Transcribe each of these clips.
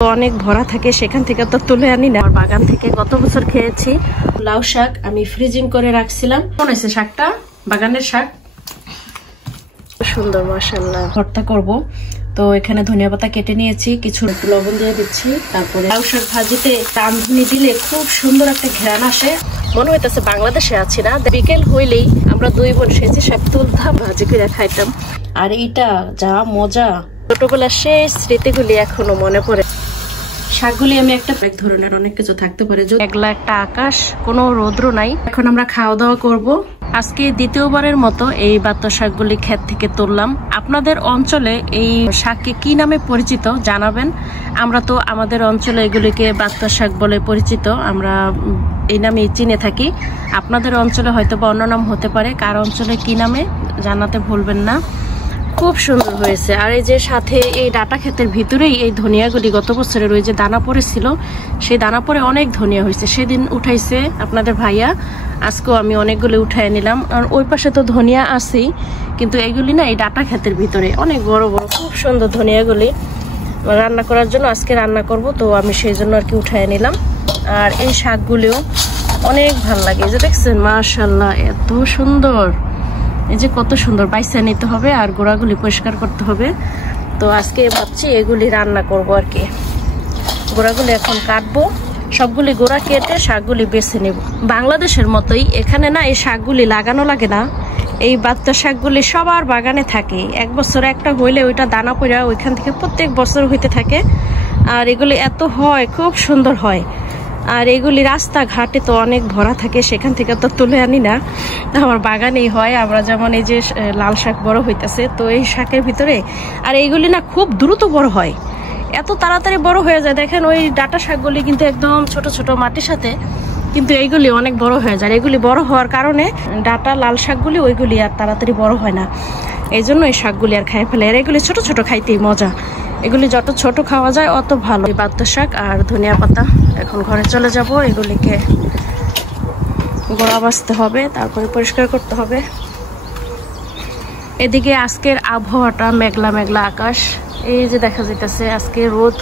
অনেক ভরা থাকে, সেখান থেকে তো তুলে আনি না। বাগান থেকে গত বছর খেয়েছি লাউ শাক, আমি ফ্রিজিং করে রাখছিলাম। মনে হয়েছে শাকটা বাগানের শাক সুন্দর, মাশাআল্লাহ। ভর্তা করব, তো এখানে ধনিয়া পাতা কেটে নিয়েছি, কিছু লবণ দিয়ে দিচ্ছি। তারপরে লাউ শাক ভাজিতে রাঁধুনি দিলে খুব সুন্দর একটা ঘ্রাণ আসে, মনে হইতেছে বাংলাদেশে আছি না। বিকেল হইলেই আমরা দুই বোন সেচে শাক তুলতাম, ভাজি করে খাইতাম। আর এইটা যা মজা, ছোটবেলার সেই স্মৃতিগুলি এখনো মনে পড়ে। শাকগুলি আমি এক ধরনের অনেক কিছু থাকতে পারে, একলা একটা আকাশ, কোনো রৌদ্র নাই। এখন আমরা খাওয়া দাওয়া করব। আজকে দ্বিতীয়বারের মতো এই বাত্ত শাকগুলি ক্ষেত থেকে তুললাম। আপনাদের অঞ্চলে এই শাককে কি নামে পরিচিত জানাবেন। আমরা তো আমাদের অঞ্চলে এগুলিকে বাত্ত শাক বলে পরিচিত, আমরা এই নামে চিনে থাকি। আপনাদের অঞ্চলে হয়তো বা অন্য নাম হতে পারে, কার অঞ্চলে কি নামে জানাতে ভুলবেন না। খুব সুন্দর হয়েছে। আর এই যে সাথে এই ডাটা ক্ষেতের ভিতরেই এই ধনিয়াগুলি গত বছরের ওই যে দানা পড়েছিল, সেই দানা পরে অনেক ধনিয়া হয়েছে। সেদিন উঠাইছে আপনাদের ভাইয়া, আজকেও আমি অনেকগুলো উঠাই নিলাম। আর ওই পাশে তো ধনিয়া আছেই, কিন্তু এগুলি না এই ডাটা ক্ষেতের ভিতরে অনেক বড় বড়, খুব সুন্দর ধনিয়াগুলি। রান্না করার জন্য আজকে রান্না করব, তো আমি সেই জন্য আর কি উঠাই নিলাম। আর এই শাকগুলিও অনেক ভালো লাগে, এই যে দেখছেন, মাশাআল্লাহ এত সুন্দর। এই যে কত সুন্দর, বাইসা নিতে হবে আর গোড়াগুলি পরিষ্কার করতে হবে। তো আজকে ভাবছি এগুলি রান্না করব আর কি। গোড়াগুলি এখন কাটবো, সবগুলি গোড়া কেটে শাকগুলি বেছে নেব। বাংলাদেশের মতোই এখানে না এই শাকগুলি লাগানো লাগে না। এই বাত্ত শাকগুলি সবার বাগানে থাকে, এক বছর একটা হইলে ওইটা দানা পড়া ওইখান থেকে প্রত্যেক বছর হইতে থাকে। আর এগুলি এত হয়, খুব সুন্দর হয়। আর এগুলি রাস্তাঘাটে তো অনেক ভরা থাকে, সেখান থেকে তো তুলে আনি না, আমার বাগানেই হয়। আমরা যেমন এই যে লাল শাক বড় হইতেছে, তো এই শাকের ভিতরে, আর এইগুলি না খুব দ্রুত বড় হয়, এত তাড়াতাড়ি বড় হয়ে যায়। দেখেন ওই ডাটা শাকগুলি কিন্তু একদম ছোট ছোট মাটির সাথে, কিন্তু এইগুলি অনেক বড় হয়ে যায়। এগুলি বড় হওয়ার কারণে ডাটা লাল শাকগুলি ওইগুলি আর তাড়াতাড়ি বড় হয় না, এই জন্য এই শাকগুলি আর খাই ফেলে। আর এগুলি ছোট ছোট খাইতেই মজা, এগুলি যত ছোট খাওয়া যায় অত ভালো। বাত্ত শাক আর ধনিয়া পাতা, এখন ঘরে চলে যাব। এগুলিকে গোড়া বাছতে হবে, তারপরে পরিষ্কার করতে হবে। এদিকে আজকের আবহাওয়াটা মেঘলা মেঘলা আকাশ, এই যে দেখা যাইতেছে আজকে রোদ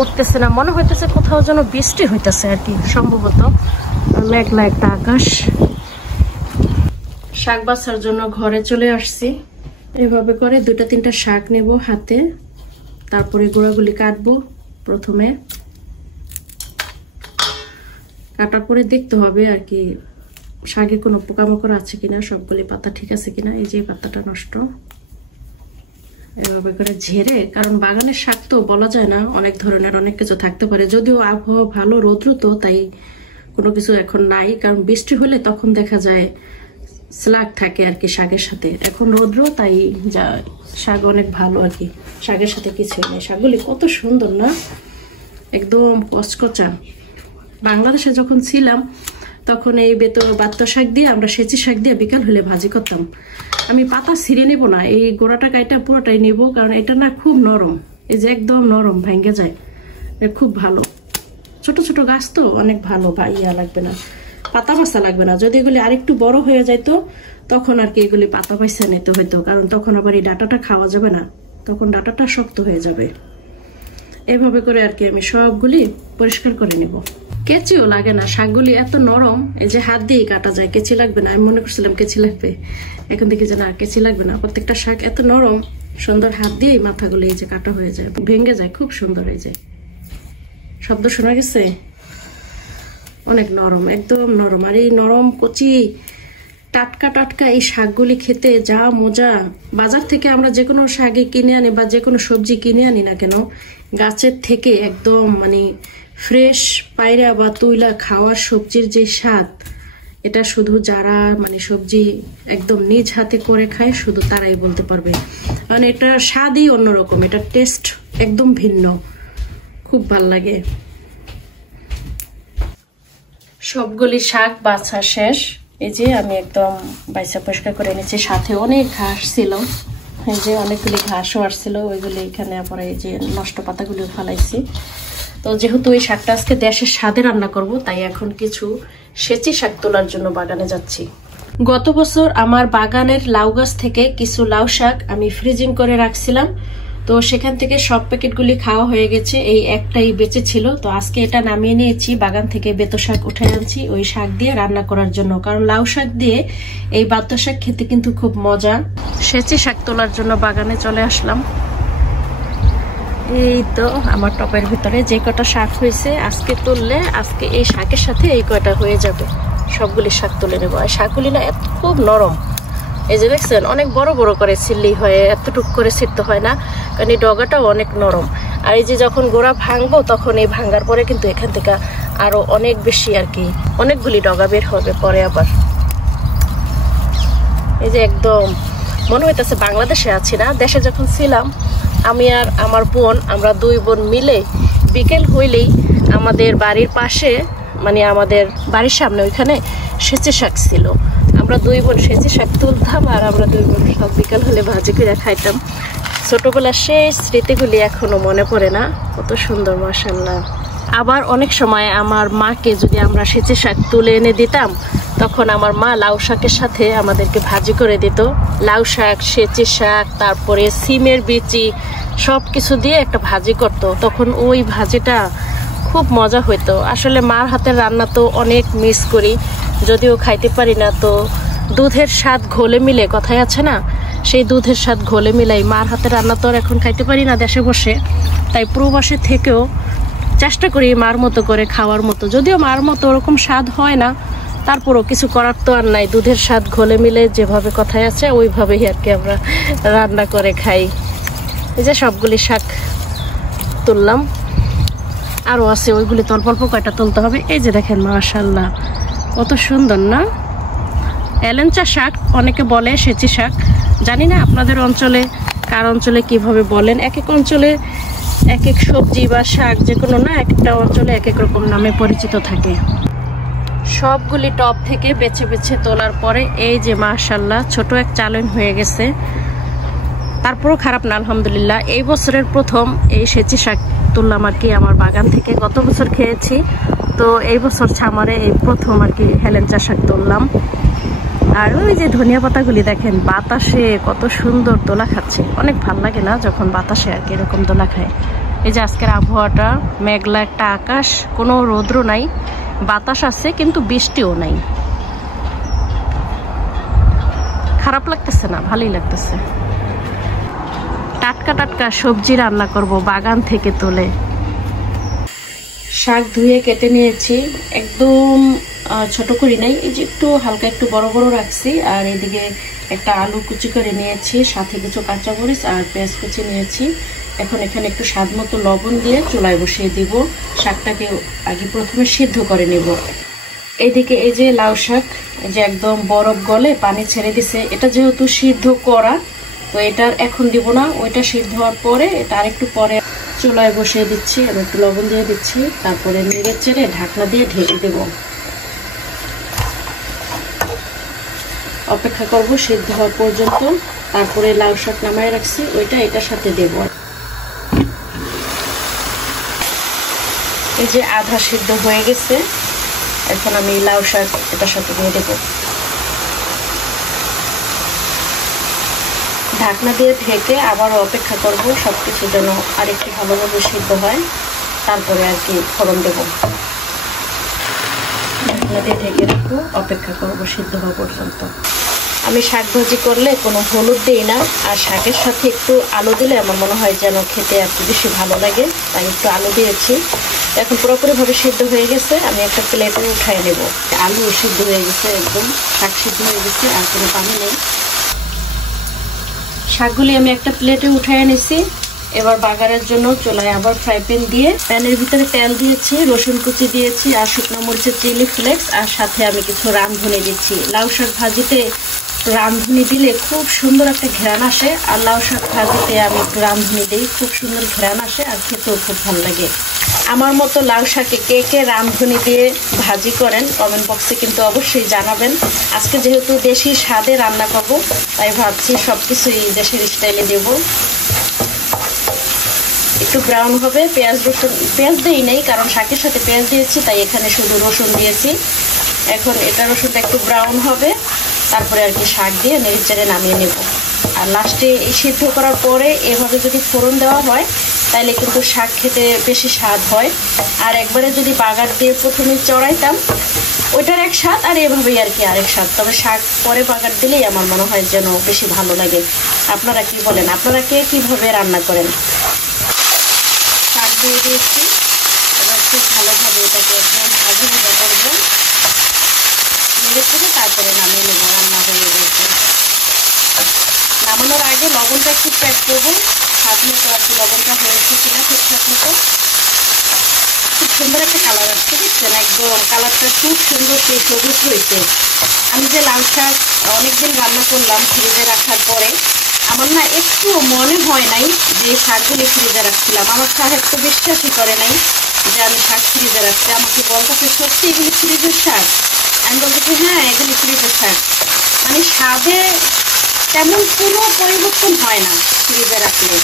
উঠতেছে না, মনে হইতেছে কোথাও যেন বৃষ্টি হইতেছে আর কি, সম্ভবত। মেঘলা একটা আকাশ। শাক বাছার জন্য ঘরে চলে আসছি। এভাবে করে দুটা তিনটা শাক নেব হাতে, তারপরে গোড়াগুলি কাটবো। প্রথমে কাটার পরে দেখতে হবে আর কি শাকে কোনো পোকামাকড় আছে কিনা, সবগুলি পাতা ঠিক আছে কিনা। এই যে পাতাটা নষ্ট, এভাবে করে ঝেড়ে, কারণ বাগানের শাক তো বলা যায় না, অনেক ধরনের অনেক কিছু থাকতে পারে। যদিও আবহাওয়া ভালো, রৌদ্র তো তাই কোনো কিছু এখন নাই, কারণ বৃষ্টি হলে তখন দেখা যায় স্লাগ থাকে আর কি শাকের সাথে। এখন রৌদ্র, তাই যা শাক অনেক ভালো আর কি, শাকের সাথে কিছুই নেই। শাকগুলি কত সুন্দর না, একদম কচকচা। বাংলাদেশে যখন ছিলাম তখন এই বাত্ত শাক দিয়ে, আমরা সেচি শাক দিয়ে বিকাল হলে ভাজি করতাম। আমি পাতা ছিঁড়ে নেব না, এই গোড়াটা কাইটা পুরোটাই নেব, কারণ এটা না খুব নরম, এই যে একদম নরম, ভেঙে যায়, খুব ভালো। ছোট ছোট গাছ তো অনেক ভালো, ইয়া লাগবে না, পাতা বাছা লাগবে না। যদি এগুলি আরেকটু বড় হয়ে যাইতো তখন আর কি এগুলি পাতা পাইসা নিতে হইতো, কারণ তখন আবার এই ডাটাটা খাওয়া যাবে না, তখন ডাটাটা শক্ত হয়ে যাবে। এভাবে করে আর কি আমি সবগুলি পরিষ্কার করে নেব। কেচিও লাগে না, শাকগুলি এত নরম, এই যে হাত দিয়েই কাটা যায়, কেচি লাগবে না। আমি মনে করছিলাম কেচি লাগবে, এখন দেখি যে না, কেচি লাগবে না। প্রত্যেকটা শাক এত নরম, সুন্দর, হাত দিয়েই মাথাগুলি এই যে কাটা হয়ে যায়, ভেঙে যায়, খুব সুন্দর। এই যে শব্দ শোনা গেছে, অনেক নরম, একদম নরম। আর এই নরম কচি টাটকা টাটকা এই শাকগুলি খেতে যা মজা। বাজার থেকে আমরা যে কোনো শাকে কিনে আনি বা যে কোনো সবজি কিনে আনি না কেন, গাছের থেকে একদম মানে ফ্রেশ পায়রা বা তুইলা খাওয়ার সবজির যে স্বাদ, এটা শুধু যারা মানে সবজি একদম নিজ হাতে করে খায় শুধু তারাই বলতে পারবে। মানে এটার স্বাদই অন্যরকম, এটার টেস্ট একদম ভিন্ন, খুব ভাল লাগে। সবগুলি শাক বাছা শেষ, এই যে আমি একদম বাইসা পরিষ্কার করে নিচ্ছি। সাথে অনেক ঘাস ছিল, এই যে অনেকগুলি ঘাসও আসছিল, ওইগুলি এখানে আবার এই যে নষ্ট পাতাগুলো ফালাইছি। তো যেহেতু এই শাকটা আজকে দেশের স্বাদে রান্না করব, তাই এখন কিছু সেচি শাক তোলার জন্য বাগানে যাচ্ছি। গত বছর আমার বাগানের লাউ গাছ থেকে কিছু লাউ শাক আমি ফ্রিজিং করে রাখছিলাম, তো সেখান থেকে সব প্যাকেটগুলি খাওয়া হয়ে গেছে, এই একটাই বেঁচে ছিল। তো আজকে এটা নামিয়ে নিয়েছি, বাগান থেকে বেতো শাক উঠে আনছি ওই শাক দিয়ে রান্না করার জন্য, কারণ লাউ শাক দিয়ে এই বাতো শাক খেতে কিন্তু খুব মজা। সেচি শাক তোলার জন্য বাগানে চলে আসলাম। এই তো আমার টবের ভিতরে যে কটা শাক হয়েছে আজকে তুললে আজকে এই শাকের সাথে এই কয়টা হয়ে যাবে, সবগুলি শাক তুলে নেবো। আর শাকগুলি না খুব নরম, এই যে দেখছেন অনেক বড় বড় করে ছিললেই হয়, এতটুকু করে ছিঁড়তে হয় না, কারণ এই ডগাটাও অনেক নরম। আর এই যে যখন গোড়া ভাঙবো তখন এই ভাঙার পরে কিন্তু এখান থেকে আরো অনেক বেশি আর কি অনেকগুলি ডগা বের হবে পরে আবার। এই যে একদম মনে হইতেছে বাংলাদেশে আছি না, দেশে যখন ছিলাম আমি আর আমার বোন, আমরা দুই বোন মিলে বিকেল হইলেই আমাদের বাড়ির পাশে মানে আমাদের বাড়ির সামনে ওইখানে সেচে শাক ছিল, আমরা দুই বোন সেচে শাক তুলতাম আর আমরা দুই বোন সব বিকাল হলে ভাজি করে খাইতাম। ছোটবেলার সেই স্মৃতিগুলি এখনো মনে পড়ে না, কত সুন্দর মাশাআল্লাহ। আবার অনেক সময় আমার মাকে যদি আমরা সেচে শাক তুলে এনে দিতাম তখন আমার মা লাউ শাকের সাথে আমাদেরকে ভাজি করে দিত, লাউ শাক, সেচে শাক, তারপরে সিমের বিচি সব কিছু দিয়ে একটা ভাজি করত, তখন ওই ভাজিটা খুব মজা হইতো। আসলে মার হাতের রান্না তো অনেক মিস করি, যদিও খাইতে পারি না। তো দুধের স্বাদ ঘোলে মিলে কথাই আছে না, সেই দুধের স্বাদ ঘোলে মিলাই মার হাতের রান্না তো আর এখন খাইতে পারি না দেশে বসে, তাই প্রবাসে থেকেও চেষ্টা করি মার মতো করে খাওয়ার মতো, যদিও মার মতো ওরকম স্বাদ হয় না, তারপরও কিছু করার তো আর নাই, দুধের স্বাদ ঘোলে মিলে যেভাবে কথাই আছে ওইভাবেই আর কি আমরা রান্না করে খাই। এই যে সবগুলি শাক তুললাম, আরও আছে ওইগুলি তো অল্প অল্প কয়টা তুলতে হবে। এই যে দেখেন মাশাআল্লাহ কত সুন্দর না, এলেঞ্চা শাক অনেকে বলে, সেচি শাক, জানি না আপনাদের অঞ্চলে কার অঞ্চলে কিভাবে বলেন, এক এক অঞ্চলে এক এক সবজি বা শাক যে কোনো না এক একটা অঞ্চলে এক এক রকম নামে পরিচিত থাকে। সবগুলি টব থেকে বেছে বেছে তোলার পরে এই যে মাশাআল্লাহ ছোট এক চালন হয়ে গেছে, তারপরও খারাপ না আলহামদুলিল্লাহ। এই বছরের প্রথম এই সেচি শাক তুললাম আর কি আমার বাগান থেকে, গত বছর খেয়েছি, তো এই বছর ছামারে এই প্রথম আর কি হেলেঞ্চা শাক তুললাম। আর ওই যে ধনিয়া পাতাগুলি দেখেন বাতাসে কত সুন্দর দোলা খাচ্ছে, অনেক ভালো লাগে না যখন বাতাসে আর কি এরকম দোলা খায়। এই যে আজকের আবহাওয়াটা মেঘলা একটা আকাশ, কোনো রৌদ্র নাই, বাতাস আছে কিন্তু বৃষ্টিও নাই, খারাপ লাগতেছে না, ভালোই লাগতেছে। টাটকা টাটকা সবজি রান্না করব বাগান থেকে তুলে। শাক ধুয়ে কেটে নিয়েছি, একদম ছোট করি নাই, এই যে একটু হালকা একটু বড় বড় রাখছি। আর এদিকে একটা আলু কুচি করে নিয়েছি, সাথে কিছু কাঁচামরিচ আর পেঁয়াজ কুচি নিয়েছি। এখন এখানে একটু স্বাদ মতো লবণ দিয়ে চুলায় বসিয়ে দিব, শাকটাকে আগে প্রথমে সিদ্ধ করে নেব। এইদিকে এই যে লাউ শাক, এই যে একদম বরফ গলে পানি ছেড়ে দিছে, এটা যেহেতু সিদ্ধ করা তো এটা এখন দিব না, ওইটা সিদ্ধ হওয়ার পরে এটা আরেকটু পরে চুলায় বসিয়ে দিচ্ছি, আমি একটু লবণ দিয়ে দিচ্ছি, তারপরে নেড়ে চেড়ে ঢাকনা দিয়ে ঢেকে দেব, অপেক্ষা করব সিদ্ধ হওয়া পর্যন্ত। তারপরে লাউ শাক নামায় রাখছি ওইটা এটার সাথে দেব। এই যে আধা সিদ্ধ হয়ে গেছে, এখন আমি লাউ শাক এটার সাথে দিয়ে দেব, ঢাকনা দিয়ে ঢেকে আবার অপেক্ষা করব সবকিছু যেন আরেকটু ভালোভাবে সিদ্ধ হয়, তারপরে আর কি ফোড়ন দেব। ঢাকনা দিয়ে ঢেকে রাখবো, অপেক্ষা করব সিদ্ধ হওয়া পর্যন্ত। আমি শাক ভাজি করলে কোনো হলুদ দিই না, আর শাকের সাথে একটু আলু দিলে আমার মনে হয় যেন খেতে একটু বেশি ভালো লাগে, তাই একটু আলু দিয়েছি। এখন পুরোপুরিভাবে সিদ্ধ হয়ে গেছে, আমি একটা প্লেটে উঠাই নেব। আলু সিদ্ধ হয়ে গেছে, একদম শাক সিদ্ধ হয়ে গেছে, আর কোনো পানি নেই। শাকগুলি আমি একটা প্লেটে উঠাই নিছি। এবার বাগারের জন্য চুলায় আবার ফ্রাই প্যান দিয়ে প্যানের ভিতরে তেল দিয়েছি, রসুন কুচি দিয়েছি আর শুকনো মরিচের চিলি ফ্লেক্স, আর সাথে আমি কিছু রাঁধুনি দিচ্ছি। লাউ শাক ভাজিতে রাঁধুনি দিলে খুব সুন্দর একটা ঘ্রাণ আসে, আর লাউ শাক ভাজিতে আমি একটু রাঁধুনি দিই, খুব সুন্দর ঘ্রাণ আসে আর খেতেও খুব ভালো লাগে। আমার মতো লাউ শাকে কে কে রাঁধুনি দিয়ে ভাজি করেন কমেন্ট বক্সে কিন্তু অবশ্যই জানাবেন। আজকে যেহেতু দেশি স্বাদে রান্না করবো তাই ভাবছি সব কিছুই দেশের স্টাইলে দেব। একটু ব্রাউন হবে, পেঁয়াজ দিই নেই কারণ শাকের সাথে পেঁয়াজ দিয়েছি, তাই এখানে শুধু রসুন দিয়েছি। এখন এটা রসুনটা একটু ব্রাউন হবে, তারপরে আর কি শাক দিয়ে নেড়ে চেড়ে নামিয়ে নেব। আর লাস্টে এই সিদ্ধ করার পরে এভাবে যদি ফোড়ন দেওয়া হয় তাহলে কিন্তু শাক খেতে বেশি স্বাদ হয়। আর একবারে যদি বাগার দিয়ে প্রথমে চড়াইতাম ওইটার এক স্বাদ, আর এভাবেই আর কি আরেক স্বাদ। তবে শাক পরে বাগার দিলেই আমার মনে হয় যেন বেশি ভালো লাগে। আপনারা কি বলেন? আপনারা কে কীভাবে রান্না করেন? শাক দিয়ে দিয়েছি, এবার খুব ভালোভাবে এটাকে একদম ভাজি ভাজা করবো, নেড়ে করে তারপরে নামিয়ে নেবো। রান্না হয়ে গেছে। নামানোর আগে লবণটা একটু চেক করবো স্বাদ মতো আর কি লবণটা হয়েছে কিনা ঠিকঠাক মতো। খুব সুন্দর একটা কালার আসছে, দেখছেন? একদম কালারটা খুব সুন্দর, সেই সবুজ হয়েছে। আমি যে লাল শাক অনেকদিন রান্না করলাম ফ্রিজে রাখার পরে, আমার না একটু মনে হয় নাই যে শাকগুলি ফ্রিজে রাখছিলাম। আমার সাহেব তো বিশ্বাসই করে নাই যে আমি শাক ফ্রিজে রাখছি। আমাকে বলতেছে সত্যি এগুলি ফ্রিজের শাক? আমি বলতেছি হ্যাঁ এগুলি ফ্রিজের শাক। মানে স্বাদে তেমন কোনো পরিবর্তন হয় না ফ্রিজে রাখলে।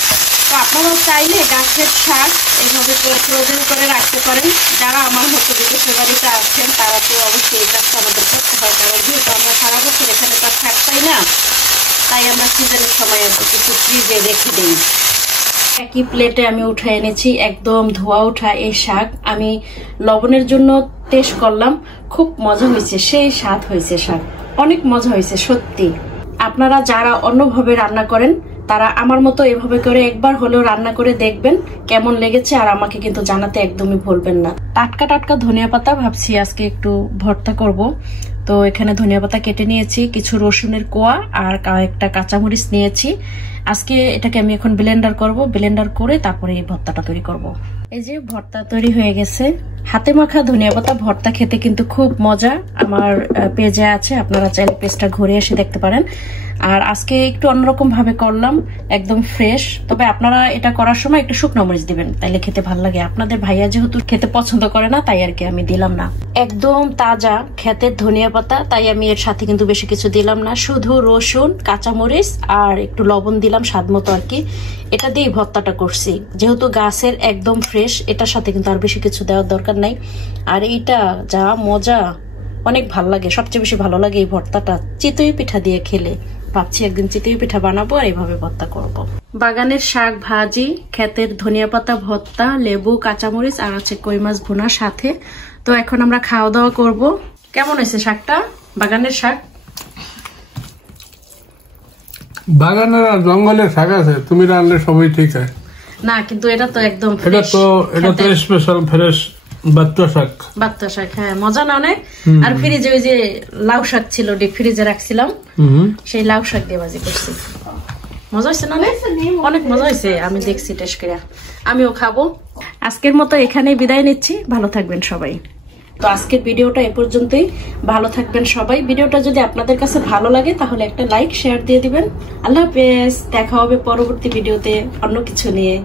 তো আপনারাও চাইলে গাছের শাক এইভাবে ফ্রোজেন করে রাখতে পারেন। যারা আমার মতো বিদেশের বাড়িতে আছেন তারা তো অবশ্যই এই কাজটা আমাদের করতে হয়, কারণ যেহেতু আমরা সারা বছর এখানে তো শাক পাই না, তাই আমরা সিজনের সময় কিছু ফ্রিজে রেখে দিই। একই প্লেটে আমি উঠে এনেছি একদম ধোয়া ওঠা এই শাক। আমি লবণের জন্য টেস্ট করলাম, খুব মজা হয়েছে, সেই স্বাদ হয়েছে। শাক অনেক মজা হয়েছে সত্যি। আপনারা যারা অন্যভাবে রান্না করেন তারা আমার মতো এভাবে করে একবার হলেও রান্না করে দেখবেন কেমন লেগেছে, আর আমাকে কিন্তু জানাতে একদমই ভুলবেন না। টাটকা টাটকা ধনিয়া পাতা ভাবছি আজকে একটু ভর্তা করব। তো এখানে ধনিয়া পাতা কেটে নিয়েছি, কিছু রসুনের কোয়া আর একটা কাঁচামরিচ নিয়েছি। আজকে এটাকে আমি এখন ব্লেন্ডার করব, ব্লেন্ডার করে তারপরে এই ভর্তাটা তৈরি করব। এই যে ভর্তা তৈরি হয়ে গেছে। হাতে মাখা ধনিয়া পাতা ভর্তা খেতে কিন্তু খুব মজা। আমার পেজে আছে, আপনারা চাইলে পেজটা ঘুরে এসে দেখতে পারেন। আর আজকে একটু অন্যরকম ভাবে করলাম, একদম ফ্রেশ। তবে আপনারা এটা করার সময় একটু শুকনো মরিচ দিবেন, তাইলে খেতে ভালো লাগে। আপনাদের ভাইয়া যেহেতু খেতে পছন্দ করে না তাই আর কি আমি দিলাম না। একদম তাজা ক্ষেতের ধনিয়া পাতা, তাই আমি এর সাথে কিন্তু বেশি কিছু দিলাম না, শুধু রসুন, কাঁচামরিচ আর একটু লবণ দিলাম স্বাদ মতো আর কি। এটা দিয়ে ভর্তাটা করছি, যেহেতু গাছের একদম ফ্রেশ, এটার সাথে কিন্তু আর বেশি কিছু দেওয়ার দরকার নাই। আর এইটা যা মজা, অনেক ভালো লাগে। সবচেয়ে বেশি ভালো লাগে এই ভর্তাটা চিতই পিঠা দিয়ে খেলে। ভাবছি একদিন চিতই পিঠা বানাবো আর এইভাবে ভর্তা করব। বাগানের শাক ভাজি, ক্ষেতের ধনিয়া পাতা ভর্তা, লেবু, কাঁচামরিচ আর আছে কই মাছ ভুনার সাথে। তো এখন আমরা খাওয়া দাওয়া করব। কেমন হয়েছে শাকটা? বাগানের শাক, বাগানের আর জঙ্গলের শাক আছে, তুমি রান্নার সবই ঠিক আছে না? কিন্তু এটা তো একদম এটা তো স্পেশাল ফ্রেশ বাত্তা শাক। বাত্তা শাক, হ্যাঁ মজা না অনেক। আর ফ্রিজে ওই যে লাউ শাক ছিল, ডিপ ফ্রিজে রাখছিলাম, সেই লাউ শাক দিয়ে ভাজি করছি। মজা হয়েছে না? অনেক মজা হয়েছে, আমি দেখছি টেস্ট করে, আমিও খাবো। আজকের মতো এখানেই বিদায় নিচ্ছি, ভালো থাকবেন সবাই। তো আজকের ভিডিওটা এ পর্যন্তই, ভালো থাকবেন সবাই। ভিডিওটা যদি আপনাদের কাছে ভালো লাগে তাহলে একটা লাইক শেয়ার দিয়ে দিবেন। আল্লাহ হাফেজ, দেখা হবে পরবর্তী ভিডিওতে অন্য কিছু নিয়ে।